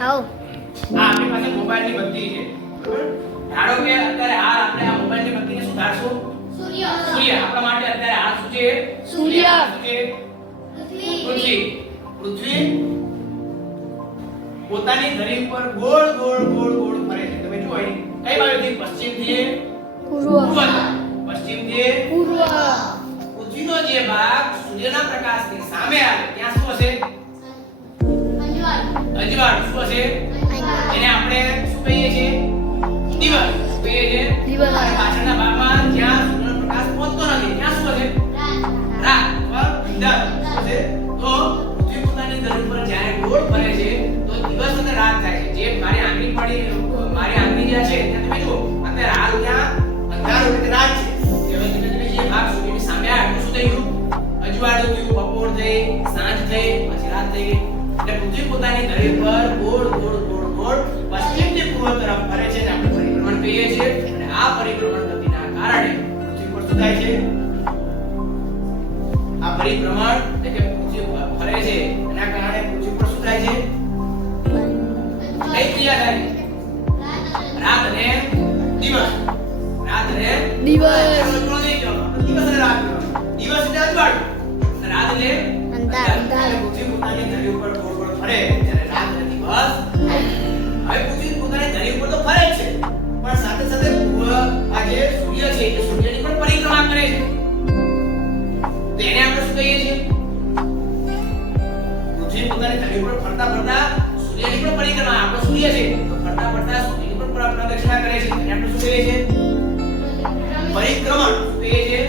આ આપણી પાસે મોબાઈલની બત્તી છે. ધારો કે અત્યારે આ આપણે આ મોબાઈલની બત્તીને શું ધારશું સૂર્ય. સૂર્ય આપણા માટે અત્યારે આ શું છે? સૂર્ય. પૃથ્વી. પૃથ્વી. પોતાની ધરી ઉપર ગોળ ગોળ ગોળ ગોળ ફરે છે. તમે જુઓ અહીં. કઈ બાજુથી? પશ્ચિમથી? પૂર્વ. પશ્ચિમથી? પૂર્વ. પૃથ્વીનો જે ભાગ સૂર્યના પ્રકાશની સામે આવે ત્યાં શું હશે? અજવાળ શું હશે? એને આપણે શું કહીએ છીએ? દિવસ શું કહીએ છીએ. અને પાછળના ભાગમાં જ્યાં સૂર્યનો પ્રકાશ પહોંચતો નથી ત્યાં શું હશે? રાત. પર અંધાર શું છે તો પૃથ્વી પોતાની ધરી પર જ્યારે ગોળ ફરે છે તો દિવસ અને રાત થાય છે. જે મારી આંગળી પડી મારી આંગળી જ્યાં છે ત્યાં તમે જુઓ અત્યારે હાલ ત્યાં અંધારું એટલે કે રાત છે. હવે તમે તમે જે ભાગ સૂર્યની સામે આવ્યો તો શું થઈ ગયું અજવાળું થયું બપોર થઈ સાંજ થઈ પછી રાત થઈ ગઈ. એટલે પૃથ્વી પોતાની ધરી પર ગોળ ગોળ ગોળ ગોળ પશ્ચિમથી પૂર્વ તરફ ફરે છે અને આપણે પરિભ્રમણ કહીએ છીએ. અને આ પરિભ્રમણ ગતિના કારણે પૃથ્વી પર થાય છે. આ પરિભ્રમણ એટલે કે પૃથ્વી ફરે છે. એના કારણે પૃથ્વી પર શું થાય છે. કઈ ક્રિયા થાય રાત અને દિવસ. રાત અને દિવસ. પૃથ્વી પોતાની ધરી પર ફરતા ફરતા સૂર્યની પણ પરિક્રમા આપણે સૂર્ય છે. તો ફરતા ફરતા સૂર્યની પણ પ્રદક્ષિણા કરે છે. એને આપણે શું કહીએ છીએ પરિક્રમણ. શું કહીએ છીએ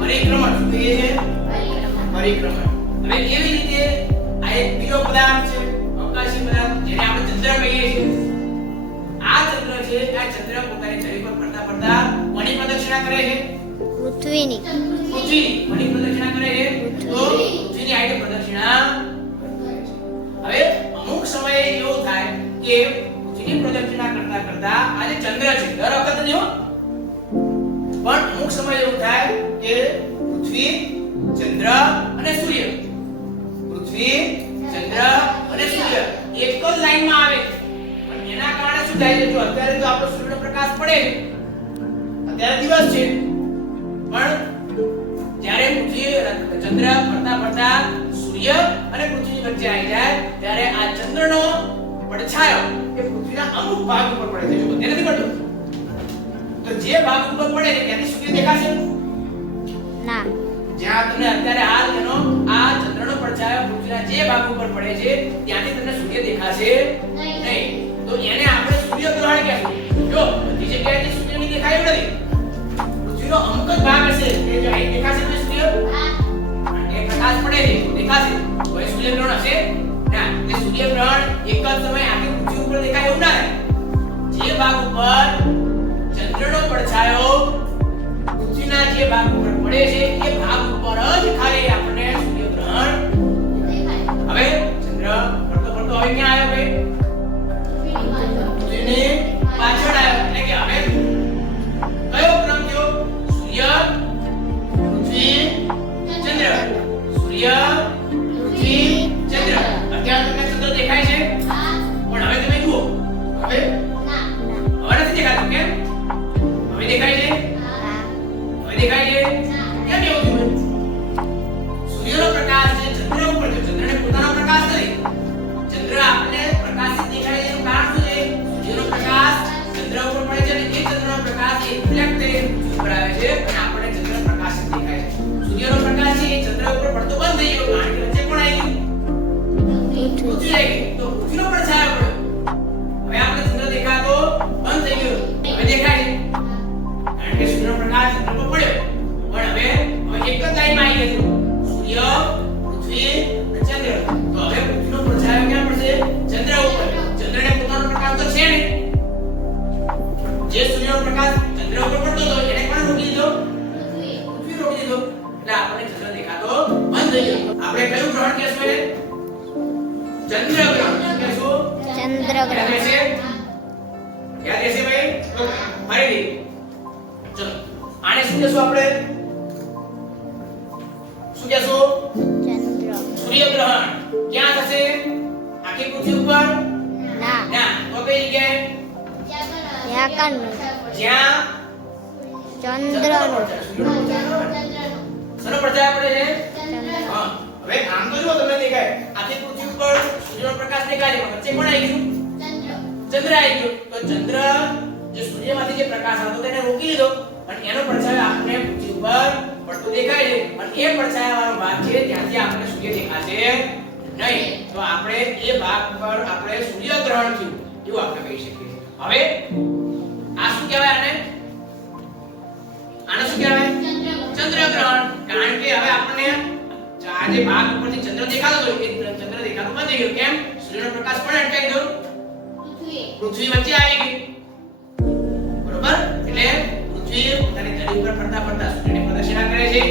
પરિક્રમણ. શું કહીએ છીએ પરિક્રમણ. હવે એવી રીતે આ એક બીજો પદાર્થ છે અવકાશી પદાર્થ જેને આપણે ચંદ્ર કહીએ છીએ. આ ચંદ્ર છે આ ચંદ્ર પોતાની ધરી પર ફરતા ફરતા કોની પ્રદક્ષિણા કરે છે. પૃથ્વીની. પૃથ્વી કોની પ્રદક્ષિણા કરે છે. તો પૃથ્વીની. આઈને પ્રદક્ષિણા સમયે એવું થાય કે પૃથ્વીની પ્રદક્ષિણા કરતા કરતા આજે ચંદ્ર છે. દર વખત નહીં પણ અમુક સમય એવું થાય કે પૃથ્વી, ચંદ્ર અને સૂર્ય. પૃથ્વી, ચંદ્ર અને સૂર્ય એક જ લાઈનમાં આવે. પણ એના કારણે શું થાય છે? જો અત્યારે તો આપણો સૂર્યનો પ્રકાશ પડે. અત્યારે દિવસ છે. પણ જ્યારે પૃથ્વી ચંદ્ર ફરતા ફરતા સૂર્ય અને પૃથ્વીની વચ્ચે આવી જાય ત્યારે આ ચંદ્રનો પડછાયો એ પૃથ્વીના અમુક ભાગ ઉપર પડે છે. બધે નથી પડતો તો જે ભાગ ઉપર પડે ત્યાંથી સૂર્ય દેખાશે? ના. જ્યાં તમને અત્યારે હાલ એનો આ ચંદ્રનો પડછાયો પૃથ્વીના જે ભાગ ઉપર પડે છે ત્યાંથી તમને સૂર્ય દેખાશે. જે ભાગ ઉપર ચંદ્રનો પડછાયો પૃથ્વીના જે ભાગ ઉપર પડે છે, એ ભાગ ઉપર જ ખાલી જે સૂર્યનો પ્રકાશ ચંદ્ર ઉપર પડતો હતો એને કોણે રોકી દીધો? પૃથ્વી રોકી દીધો. એટલે આપણને ચંદ્ર દેખાતો બંધ થઈ ગયો. આપણે કયું ગ્રહણ કહેશું એને? ચંદ્રગ્રહણ શું કહેશું યાદ ચંદ્રગ્રહણ રહેશે? યાદ રહેશે ભાઈ? ફરીથી. ચલો. આને શું કહેશું આપણે? સૌથી ઉપર? ના. ના. તો કઈ જગ્યાએ જ્યાં? ચંદ્રનો. સર્વ પ્રજા આપણે. છે હા. હવે આમ તો જો તમને દેખાય. આથી પૃથ્વી ઉપર સૂર્યનો પ્રકાશ દેખાય છે વચ્ચે પણ આવી ગયું? ચંદ્ર આવી ગયો. તો ચંદ્ર જે સૂર્યમાંથી જે પ્રકાશ આવતો તેને રોકી લીધો. અને એનો પડછાયો આપણે પૃથ્વી ઉપર પડતો દેખાય છે. અને એ પડછાયાવાળો ભાગ છે ત્યાંથી આપણે સૂર્ય દેખાશે. નહીં તો આપણે એ ભાગ પર આપણે સૂર્યગ્રહણ થયું એવું આપણે કહી શકીએ. હવે આ શું કહેવાય આને? આને શું કહેવાય? ચંદ્ર ચંદ્રગ્રહણ. કારણ કે હવે આપણને આ જે ભાગ ઉપરથી ચંદ્ર દેખાતો હતો એ ચંદ્ર દેખાતો બંધ થઈ ગયો. કેમ? સૂર્યનો પ્રકાશ પણ અટકાઈ ગયો પૃથ્વી પૃથ્વી વચ્ચે આવી ગઈ. બરોબર? એટલે પૃથ્વી પોતાની ધરી ઉપર ફરતા ફરતા સૂર્યની પ્રદક્ષિણા કરે છે.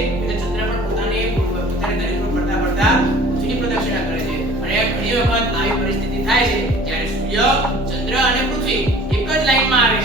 વખત આવી પરિસ્થિતિ થાય છે, જ્યારે સૂર્ય, ચંદ્ર અને પૃથ્વી એક જ લાઈનમાં આવે છે